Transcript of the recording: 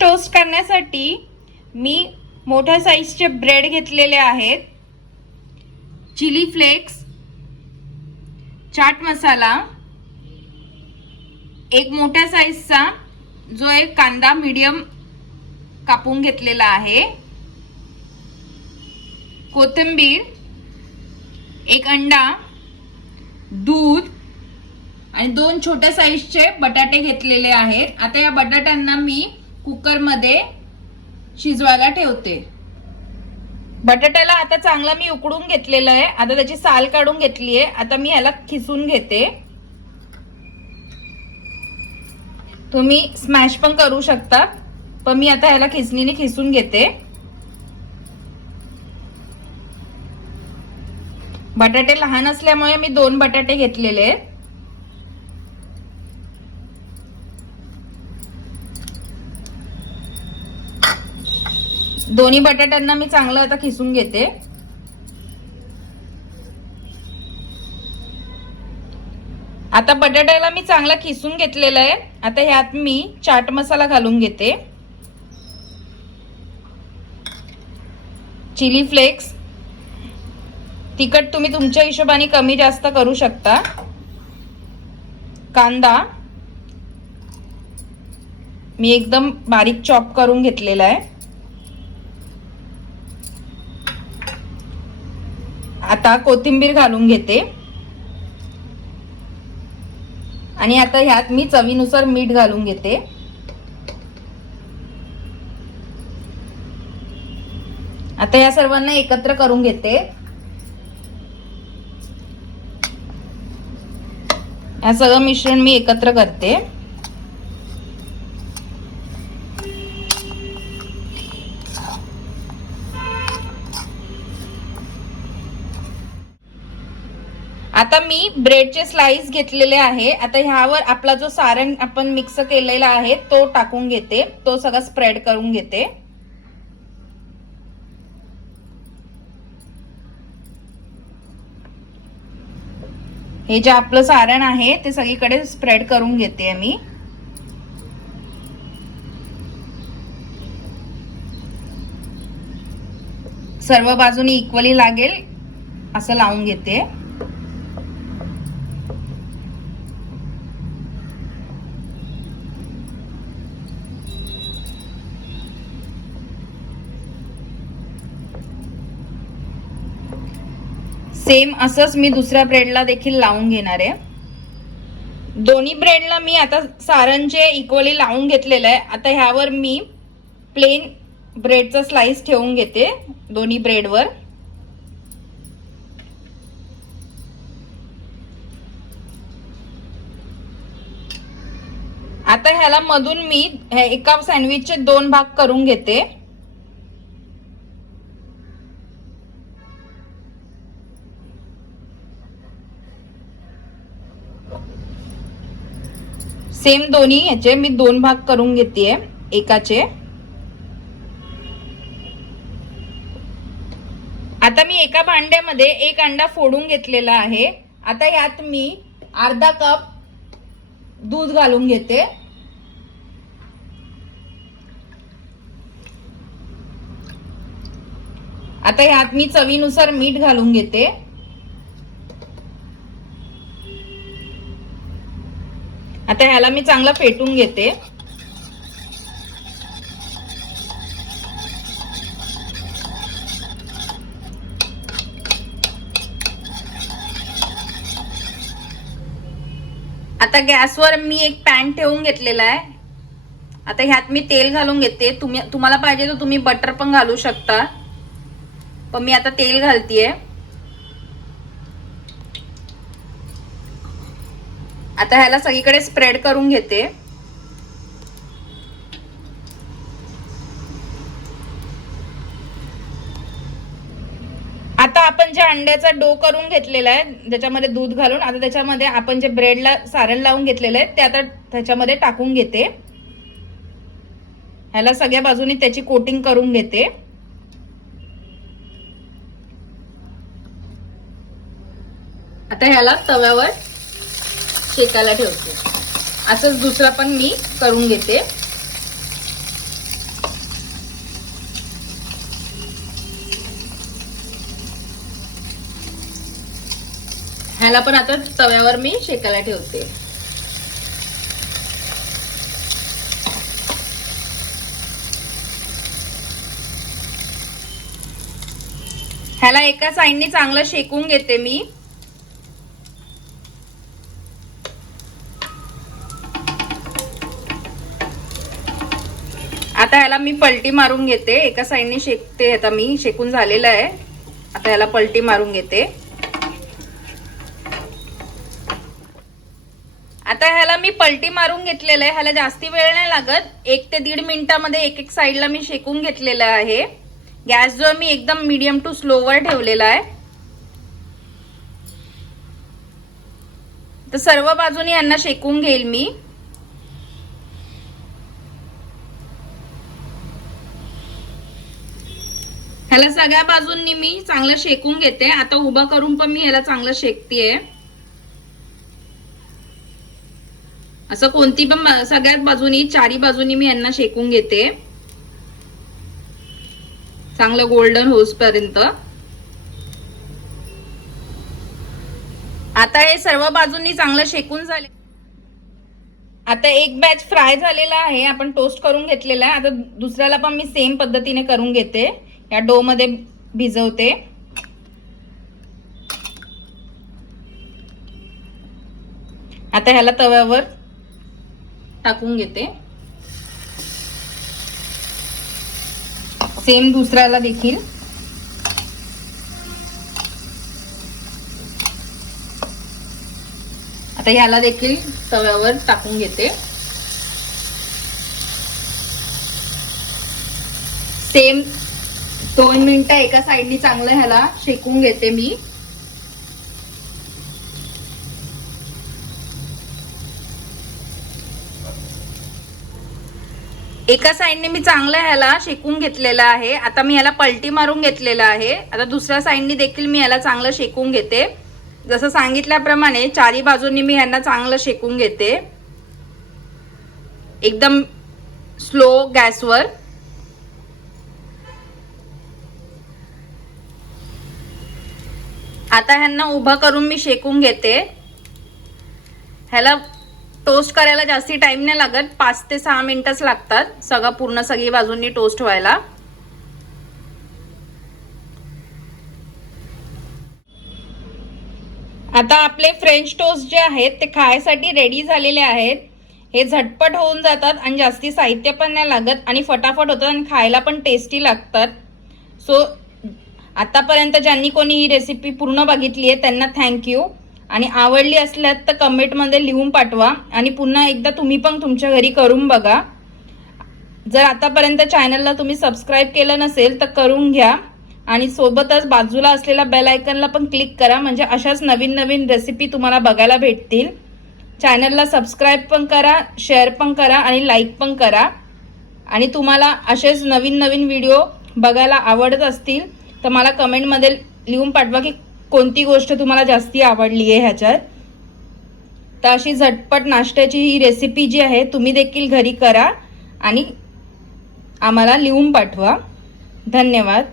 Toast करण्यासाठी मी मोठ्या साईजचे ब्रेड घेतलेले आहेत. चिली फ्लेक्स चाट मसाला एक मोठ्या साईजचा जो एक कांदा मीडियम कापून घेतलेला आहे. कोथिंबीर एक अंडा दूध आणि दोन छोट्या साईजचे बटाटे घेतलेले आहेत. आता या बटाट्यांना मी कुकरमध्ये शिजवायला ठेवते. बटाट्याला आता चांगला मी उकडून घेतलेलं आहे. आता त्याची साल काढून घेतली आहे. आता मी ह्याला खिसून घेते. तुम्ही स्मॅश पण करू शकता पण मी आता ह्याला खिसणीने खिसून घेते. बटाटे लहान असल्यामुळे मी दोन बटाटे घेतलेले आहेत. दोन्ही बटाट्यांना मी चांगलं आता खिसून घेते. आता बटाट्याला मी चांगला खिसून घेतलेला आहे. आता ह्यात मी चाट मसाला घालून घेते. Chilli flakes. तिखट तुम्ही तुमच्या हिशोबाने कमी जास्त करू शकता. कांदा. मी एकदम बारीक चॉप करून घेतलेला आहे. आता कोथिंबीर घालून घेते. आणि आता ह्यात मी चवीनुसार मीठ घालून घेते. आता या सर्वांना एकत्र करून घेते. या सगळं मिश्रण मी एकत्र करते. आता मी ब्रेडचे स्लाइस घेतलेले आहे. आता ह्यावर आपला जो सारण आपण मिक्स केलेला आहे तो टाकून घेते. तो सगळा स्प्रेड करून घेते. हे जे आपलं सारण आहे ते सगळीकडे स्प्रेड करून घेते मी. सर्व बाजूनी इक्वली लागेल असं लावून घेते. सेम असंच मी दुसऱ्या ब्रेडला देखील लावून घेणार आहे. दोन्ही ब्रेडला मी आता सारणचे इक्वली लावून घेतलेलं आहे. आता ह्यावर मी प्लेन ब्रेडचा स्लाइस ठेवून घेते दोन्ही ब्रेडवर. आता ह्याला मधून मी एका सँडविचचे दोन भाग करून घेते. सेम दोन्ही ह्याचे मी दोन भाग करून घेते एकाचे. आता मी एका भांड्यामध्ये एक अंडा फोडून घेतलेला आहे. आता यात मी अर्धा कप दूध घालून घेते. आता ह्यात मी चवीनुसार मीठ घालून घेते. आता ह्याला मी चांगलं फेटून घेते. आता गॅसवर मी एक पॅन ठेवून घेतलेला आहे. आता ह्यात मी तेल घालून घेते. तुम्ही तुम्हाला पाहिजे तर तुम्ही बटर पण घालू शकता. पण मी आता तेल घालतीये. आता ह्याला सगळीकडे स्प्रेड करून घेते. आता आपण जे अंड्याचा डो करून घेतलेला आहे ज्याच्यामध्ये दूध घालून आता त्याच्यामध्ये आपण जे ब्रेडला सारण लावून घेतलेलं आहे ते आता त्याच्यामध्ये टाकून घेते. ह्याला सगळ्या बाजूनी त्याची कोटिंग करून घेते. आता ह्याला तव्यावर शेकायला ठेवते. असंच दुसरा पण मी करून घेते. ह्याला पण आता तव्यावर मी शेकायला ठेवते. ह्याला एका साईडने चांगलं शेकून घेते मी. आता ह्याला मी पलटी मारून घेते. एका साईडने शेकते आता मी शेकून झालेलं आहे. आता ह्याला पलटी मारून घेते. आता ह्याला मी पलटी मारून घेतलेलं आहे. ह्याला जास्ती वेळ नाही लागत. एक ते दीड मिनिटामध्ये एक एक साईडला मी शेकून घेतलेलं आहे. गॅस जो मी एकदम मीडियम टू स्लोवर ठेवलेला आहे. तर सर्व बाजूनी यांना शेकून घेईल मी. ह्याला सगळ्या बाजूंनी मी चांगलं शेकून घेते. आता उभा करून पण मी ह्याला चांगलं शेकतेय. असं कोणती पण सगळ्याच सगळ्यात बाजूनी चारी बाजूनी मी यांना शेकून घेते. चांगलं गोल्डन होस पर्यंत आता हे सर्व बाजूंनी चांगलं शेकून झाले. आता एक बॅच फ्राय झालेला आहे. आपण टोस्ट करून घेतलेला आहे. आता दुसऱ्याला पण मी सेम पद्धतीने करून घेते. या डो मध्ये भिजवते. आता ह्याला तव्यावर टाकून घेते. सेम दुसऱ्याला देखील. आता ह्याला देखील तव्यावर टाकून घेते. सेम दोन मिनिटं एका साईडनी चांगलं ह्याला शेकून घेते मी. एका साईडने मी चांगलं ह्याला शेकून घेतलेलं आहे. आता मी ह्याला पलटी मारून घेतलेलं आहे. आता दुसऱ्या साईडने देखील मी ह्याला चांगलं शेकून घेते. जसं सांगितल्याप्रमाणे चारी बाजूंनी मी ह्यांना चांगलं शेकून घेते. एकदम स्लो गॅसवर. आता ह्यांना उभं करून मी शेकून घेते. ह्याला टोस्ट करायला जास्ती टाइम नाही लागत पाच ते सहा मिनिटच लागतात. सगळं पूर्ण सगळी बाजूंनी टोस्ट व्हायला. आता आपले फ्रेंच टोस्ट जे आहेत ते खायसाठी रेडी झालेले आहेत. हे झटपट होऊन जातात आणि जास्ती साहित्य पण नाही लागत आणि फटाफट होतात आणि खायला पण टेस्टी लागतात. सो आतापर्यंत ज्यांनी कोणी ही रेसिपी पूर्ण बघितली आहे त्यांना थँक्यू आणि आवडली असल्यात तर कमेंटमध्ये लिहून पाठवा. आणि पुन्हा एकदा तुम्ही पण तुमच्या घरी करून बघा. जर आतापर्यंत चॅनलला तुम्ही सबस्क्राईब केलं नसेल तर करून घ्या. आणि सोबतच बाजूला असलेल्या बेल आयकनला पण क्लिक करा. म्हणजे अशाच नवीन नवीन रेसिपी तुम्हाला बघायला भेटतील. चॅनलला सबस्क्राईब पण करा शेअर पण करा आणि लाईक पण करा. आणि तुम्हाला असेच नवीन नवीन व्हिडिओ बघायला आवडत असतील तर मला कमेंटमध्ये लिहून पाठवा की कोणती गोष्ट तुम्हाला जास्ती आवडली आहे ह्याच्यात. तर अशी झटपट नाश्त्याची ही रेसिपी जी आहे तुम्ही देखील घरी करा आणि आम्हाला लिहून पाठवा. धन्यवाद.